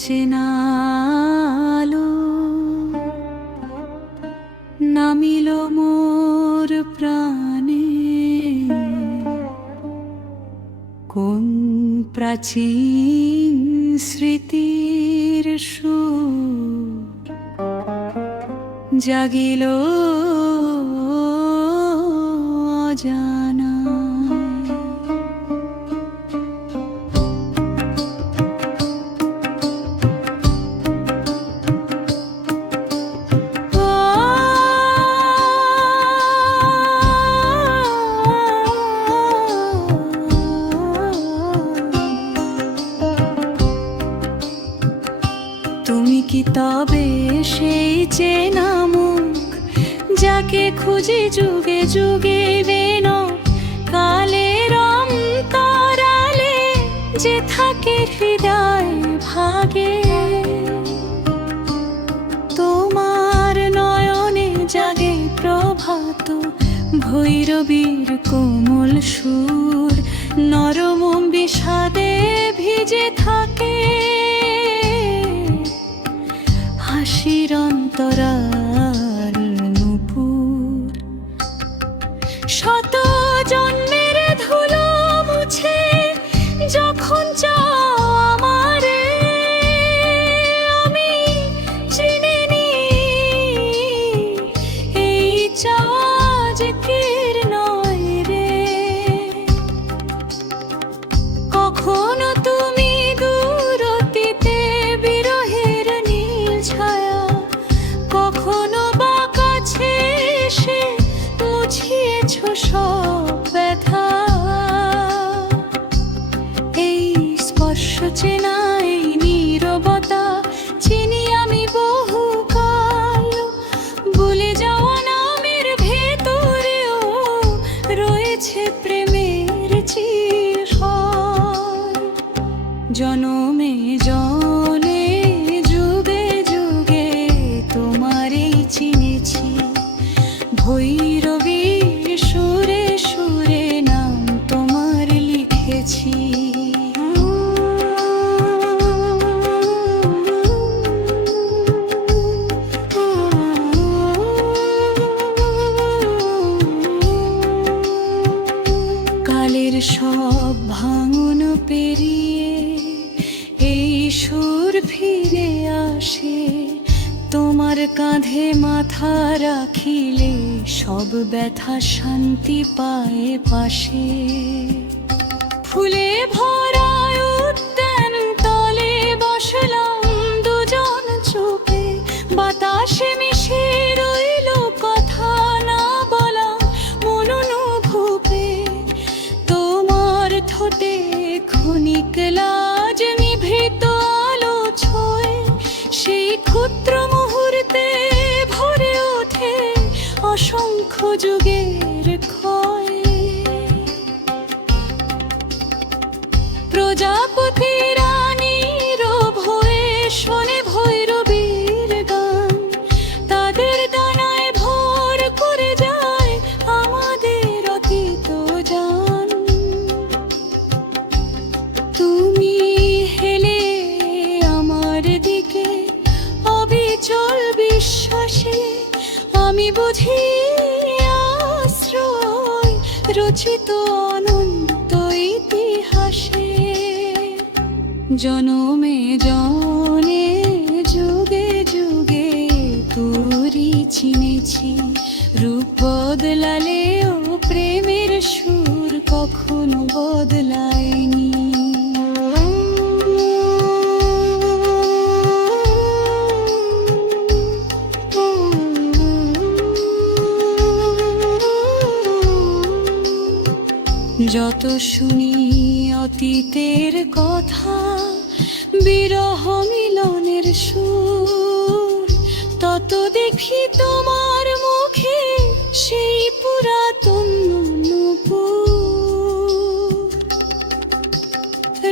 অচেনা আলো নামিল মোর প্রাণে, কোন প্রাচীন স্মৃতির সুর জাগিল অজানা। তুমি কি তবে সেই চেনা মুখ, যাকে খুঁজি যুগে যুগে বেন কালের অন্তরালে, যে থাকে হৃদয় ভাগে? তোমার নয়নে জাগে প্রভাত ভৈরবীর কোমল সুর, নরম বিষাদে ভিজে থাকে হাসির অন্তরাল নূপুর। শত জন্মের ধুলো মুছে যখন চাও আমারে, আমি চিনে নি এই চাওয়া যে কীর নয় রে। কখনো তুমি দূর অতীতে বিরহের নীল ছায়া, কখনো বা কাছে এসে মুছিয়েছ সব ব্যথা। এই স্পর্শ চেনা, এই নীরবতা চিনি আমি বহুকাল। ভুলে যাওয়া নামের ভেতরেও রয়েছে প্রেমের চিরফল। জনমে জনে যুগে যুগে তোমারই চিনেছি, ভৈরবী সুরে সুরে নাম তোমার লিখেছি। কালের সব ভাঙন পেরিয়ে এই সুর ফিরে আসে, তোমার কাঁধে মাথা রাখিলে সব ব্যথা শান্তি পায় পাশে। ফুলে ভরা উদ্যান তলে বসলাম দুজন চুপে, বাতাসে মিশে রইল কথা না বলা মন অনুভূপে। তোমার ঠোঁটে ক্ষণিক লাজ নিভৃত আলো ছোঁয়, সেই ক্ষুদ্র মুহূর্তে ভরে ওঠে অসংখ্য যুগের ক্ষয়। প্রজাপতি রানীর ভয়ে শোনে ভৈরবীর গান, তাদের দানায় ভর করে যায় আমাদের অতীত জান। তুমি হেলে আমার দিকে অবিচল বিশ্বাসে, আমি বুঝি আশ্রয় রচিত অনন্ত ইতিহাসে। জনমে জনে যুগে যুগে তোরই চিনেছি, রূপ বদলালেও প্রেমের সুর কখনো বদলায়নি। যত শুনি অতীতের কথা, বিরহ মিলনের সুর, তত দেখি তোমার মুখে সেই পুরাতন নূপুর।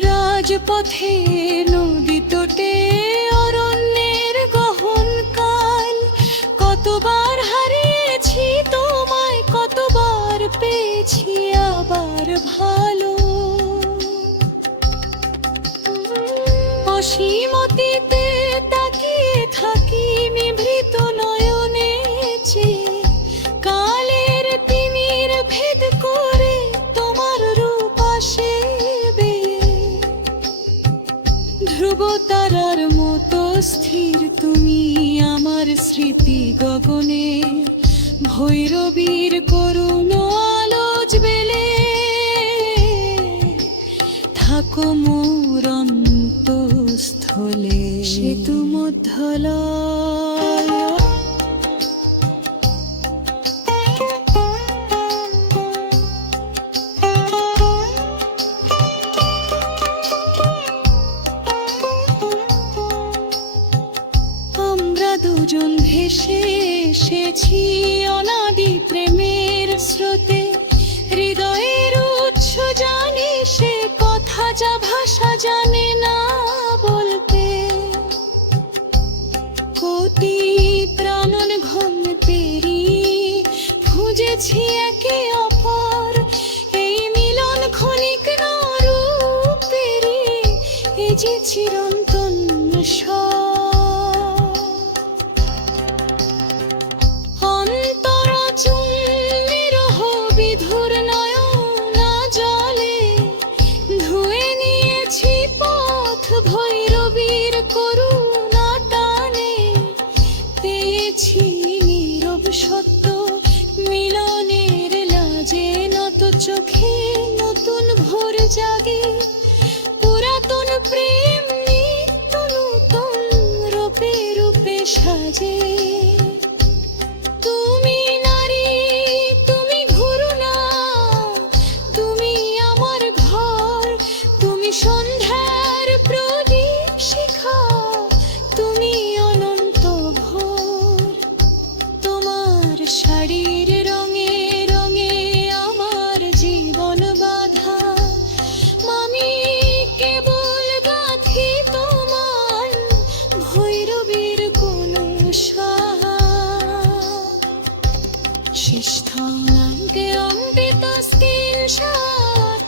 রাজপথে নদী তটে অরণ্যের গহন কাল, কতবার হারিয়েছি তোমায়, কতবার পেয়েছি আবার ভালো। অসীমতি ভৈরবীর করুণ আলোচ বেলে থাকো মোর অন্তঃস্থলে সেতু মধ্যলয়। আমরা দুজন ভেসে এসেছি অনাদি প্রেমের স্রোতে, হৃদয়ের উৎস জানি সে কথা যা ভাষা জানে না বলতে। কোটি প্রাণন ঘন পেরিয়ে খুঁজেছি একে অপর, এই মিলন ক্ষণিক রূপেরই এই যে চিরন্তন বিরহ বিধুর নয়না জলে ধুয়ে নিয়েছি পথ ভৈরবীর করুণা টানে। পেয়েছি নীরব সত্য মিলনের লাজে, নত চোখে নতুন ভোর জাগে। পুরাতন প্রেম নিত্য নূতন রূপে রূপে সাজে। তুমি নারী, তুমি ঘুরুনা, তুমি আমার ঘর, তুমি সন্ধ্যার প্রদীপ শিখা, তুমি অনন্ত ভোর। তোমার শাড়ির রঙে রঙে আমার জীবন বাঁধা, আমি কেবল গাঁথি তোমার ভৈরবীর কোনো শিষ্টাঙ্গে অমৃত স্কিন সাত